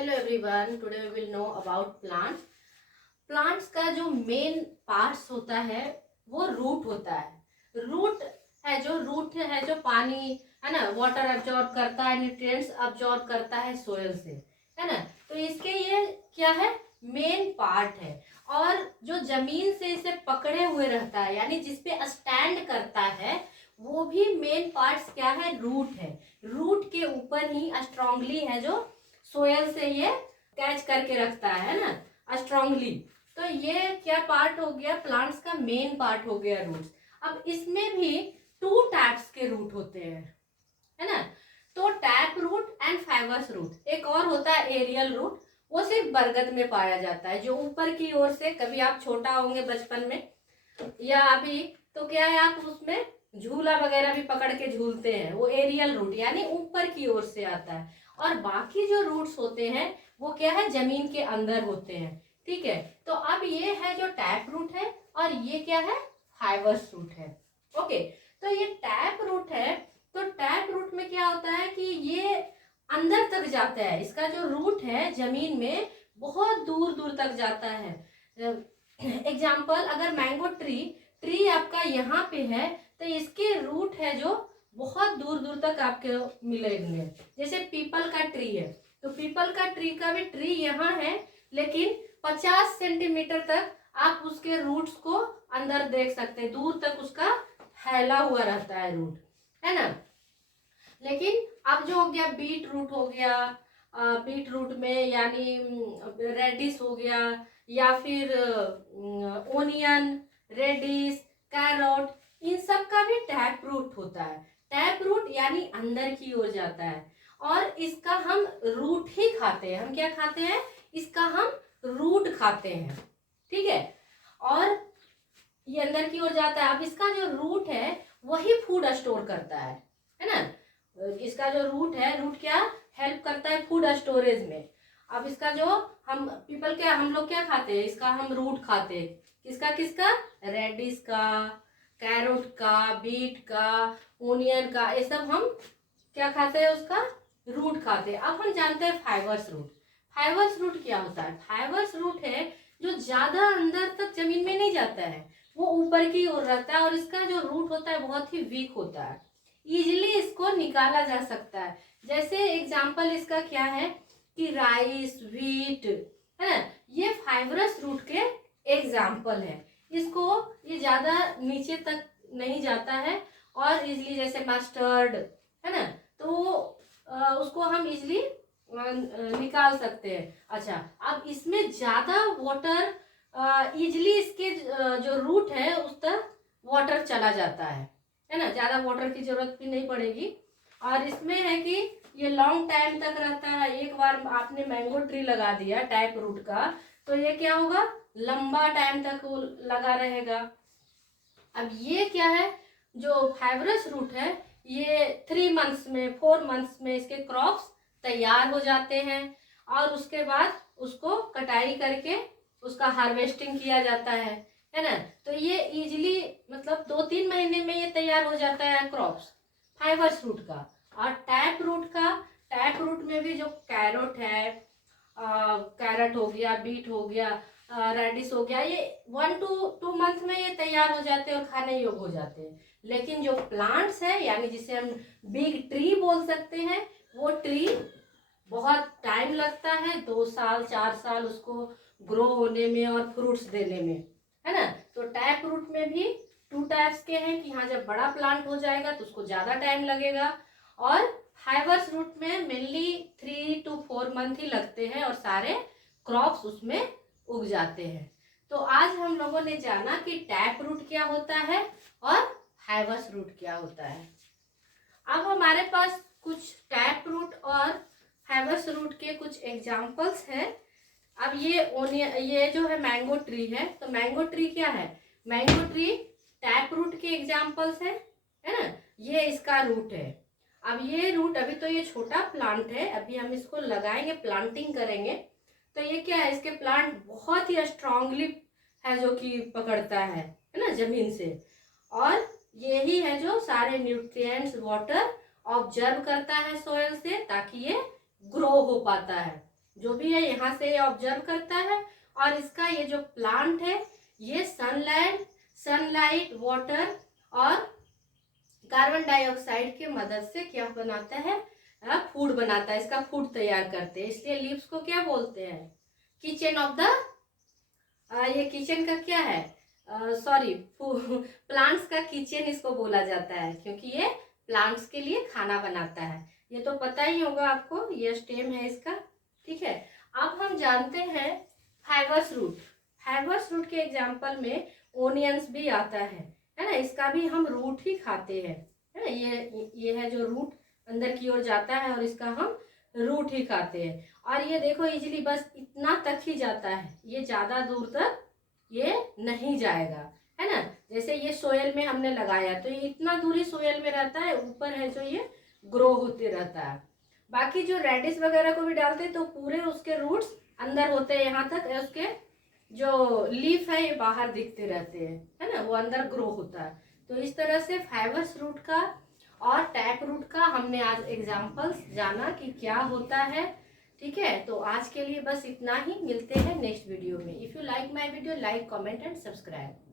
Hello everyone, today we will know about plants. Plants का जो main parts होता है वो रूट होता है। रूट है जो पानी है ना, वाटर अब्जॉर्ब करता है, न्यूट्रिएंट्स अब्जॉर्ब करता है सोयल से, है ना। तो इसके ये क्या है, मेन पार्ट है। और जो जमीन से इसे पकड़े हुए रहता है, यानी जिसपे स्टैंड करता है, वो भी मेन पार्ट्स क्या है, रूट है। रूट के ऊपर ही स्ट्रांगली है जो सोयल से ये कैच करके रखता है ना, स्ट्रांगली। तो ये क्या पार्ट हो गया, प्लांट्स का मेन पार्ट हो गया रूट्स। अब इसमें भी टू टाइप्स के रूट होते हैं, है ना। तो tap root and fibres root. एक और होता है एरियल रूट, वो सिर्फ बरगद में पाया जाता है, जो ऊपर की ओर से, कभी आप छोटा होंगे बचपन में या अभी, तो क्या है, आप उसमें झूला वगैरह भी पकड़ के झूलते हैं, वो एरियल रूट यानी ऊपर की ओर से आता है। और बाकी जो रूट्स होते हैं वो क्या है, जमीन के अंदर होते हैं। ठीक है, तो अब ये है जो टैप रूट है, और ये क्या है, फाइबर्स रूट है। ओके, तो ये टैप रूट है। तो टैप रूट में क्या होता है कि ये अंदर तक जाता है, इसका जो रूट है जमीन में बहुत दूर दूर तक जाता है। एग्जाम्पल, अगर मैंगो ट्री आपका यहाँ पे है, तो इसके रूट है जो बहुत दूर दूर तक आपके मिलेंगे। जैसे पीपल का ट्री है, तो पीपल का ट्री का भी ट्री यहाँ है, लेकिन 50 सेंटीमीटर तक आप उसके रूट्स को अंदर देख सकते हैं, दूर तक उसका फैला हुआ रहता है रूट, है ना। लेकिन अब जो हो गया बीट रूट हो गया, बीट रूट में यानी रेडिस हो गया, या फिर ओनियन, रेडिस, कैरोट, इन सब का भी टैप रूट होता है। टैप रूट यानी अंदर की ओर जाता है, और इसका हम रूट ही खाते हैं। हम क्या खाते हैं, इसका हम रूट खाते हैं। ठीक है, और ये अंदर की ओर जाता है। अब इसका जो रूट है वही फूड स्टोर करता है ना। इसका जो रूट है, रूट क्या हेल्प करता है फूड स्टोरेज में। अब इसका जो हम पीपल के हम लोग क्या खाते हैं, इसका हम रूट खाते हैं। किसका किसका, रेडिस का, कैरोट का, बीट का, ओनियन का, ये सब हम क्या खाते हैं, उसका रूट खाते हैं। अब हम जानते हैं फाइबर्स रूट। फाइबर्स रूट क्या होता है, फाइबर्स रूट है जो ज्यादा अंदर तक जमीन में नहीं जाता है, वो ऊपर की ओर रहता है, और इसका जो रूट होता है बहुत ही वीक होता है, इजिली इसको निकाला जा सकता है। जैसे एग्जाम्पल इसका क्या है कि राइस, व्हीट, है ना, ये फाइबरस रूट के एग्जाम्पल है। इसको ये ज्यादा नीचे तक नहीं जाता है, और इजिली जैसे मस्टर्ड, है ना, तो उसको हम इजिली निकाल सकते हैं। अच्छा, अब इसमें ज्यादा वाटर इजिली इसके जो रूट है उस तक वाटर चला जाता है ना, ज्यादा वाटर की जरूरत भी नहीं पड़ेगी। और इसमें है कि ये लॉन्ग टाइम तक रहता है। एक बार आपने मैंगो ट्री लगा दिया टैप रूट का, तो ये क्या होगा, लंबा टाइम तक वो लगा रहेगा। अब ये क्या है, जो फाइबरस रूट है, ये 3 मंथ्स में, 4 मंथ्स में इसके क्रॉप्स तैयार हो जाते हैं, और उसके बाद उसको कटाई करके उसका हार्वेस्टिंग किया जाता है ना। तो ये इजीली मतलब 2-3 महीने में ये तैयार हो जाता है क्रॉप्स फाइबर्स रूट का। और टैप रूट का, टैप रूट में भी जो कैरोट है, कैरेट हो गया, बीट हो गया, रेडिस हो गया, ये 1 to 2 मंथ में ये तैयार हो जाते हैं और खाने योग्य हो जाते हैं। लेकिन जो प्लांट्स है, यानी जिसे हम बिग ट्री बोल सकते हैं, वो ट्री बहुत टाइम लगता है, 2 साल 4 साल उसको ग्रो होने में और फ्रूट्स देने में, है ना। तो टैप रूट में भी 2 टाइप्स के हैं कि हाँ, जब बड़ा प्लांट हो जाएगा तो उसको ज्यादा टाइम लगेगा, और फाइबर्स रूट में मेनली 3 to 4 मंथ ही लगते हैं, और सारे क्रॉप्स उसमें उग जाते हैं। तो आज हम लोगों ने जाना कि टैप रूट क्या होता है और फाइबर्स रूट क्या होता है। अब हमारे पास कुछ टैप रूट और फाइबर्स रूट के कुछ एग्जाम्पल्स हैं। अब ये जो है मैंगो ट्री है, तो मैंगो ट्री क्या है, मैंगो ट्री टैप रूट के एग्जाम्पल्स है ना। ये इसका रूट है। अब ये रूट, अभी तो ये छोटा प्लांट है, अभी हम इसको लगाएंगे, प्लांटिंग करेंगे, तो ये क्या है, इसके प्लांट बहुत ही स्ट्रांगली है जो कि पकड़ता है ना जमीन से, और यही है जो सारे न्यूट्रिएंट्स, वाटर ऑब्जर्व करता है सोयल से, ताकि ये ग्रो हो पाता है। जो भी है यहाँ से ये ऑब्जर्व करता है, और इसका ये जो प्लांट है ये सनलाइट वाटर और कार्बन डाइऑक्साइड के मदद से क्या बनाता है, फूड बनाता है, इसका फूड तैयार करते हैं। इसलिए लीव्स को क्या बोलते हैं, किचन ऑफ द, ये किचन का क्या है, सॉरी प्लांट्स का किचन इसको बोला जाता है, क्योंकि ये प्लांट्स के लिए खाना बनाता है। ये तो पता ही होगा आपको, ये स्टेम है इसका, ठीक है। अब हम जानते हैं फाइबर्स रूट। फाइबर्स रूट के एग्जाम्पल में ओनियंस भी आता है ना, इसका भी हम रूट ही खाते हैं, है ना। ये है जो रूट अंदर की ओर जाता है और इसका हम रूट ही खाते हैं। और ये देखो इजीली बस इतना तक ही जाता है, ये ज्यादा दूर तक ये नहीं जाएगा, है ना। जैसे ये सोयल में हमने लगाया तो ये इतना दूरी सोयल में रहता है, ऊपर है जो ये ग्रो होते रहता है। बाकी जो रेडिस वगैरह को भी डालते हैं तो पूरे उसके रूट्स अंदर होते हैं यहाँ तक, उसके जो लीफ है ये बाहर दिखते रहते हैं, है ना, वो अंदर ग्रो होता है। तो इस तरह से फाइबर्स रूट का और टैप रूट का हमने आज एग्जाम्पल्स जाना कि क्या होता है, ठीक है। तो आज के लिए बस इतना ही, मिलते हैं नेक्स्ट वीडियो में। If you like my video, like comment and subscribe.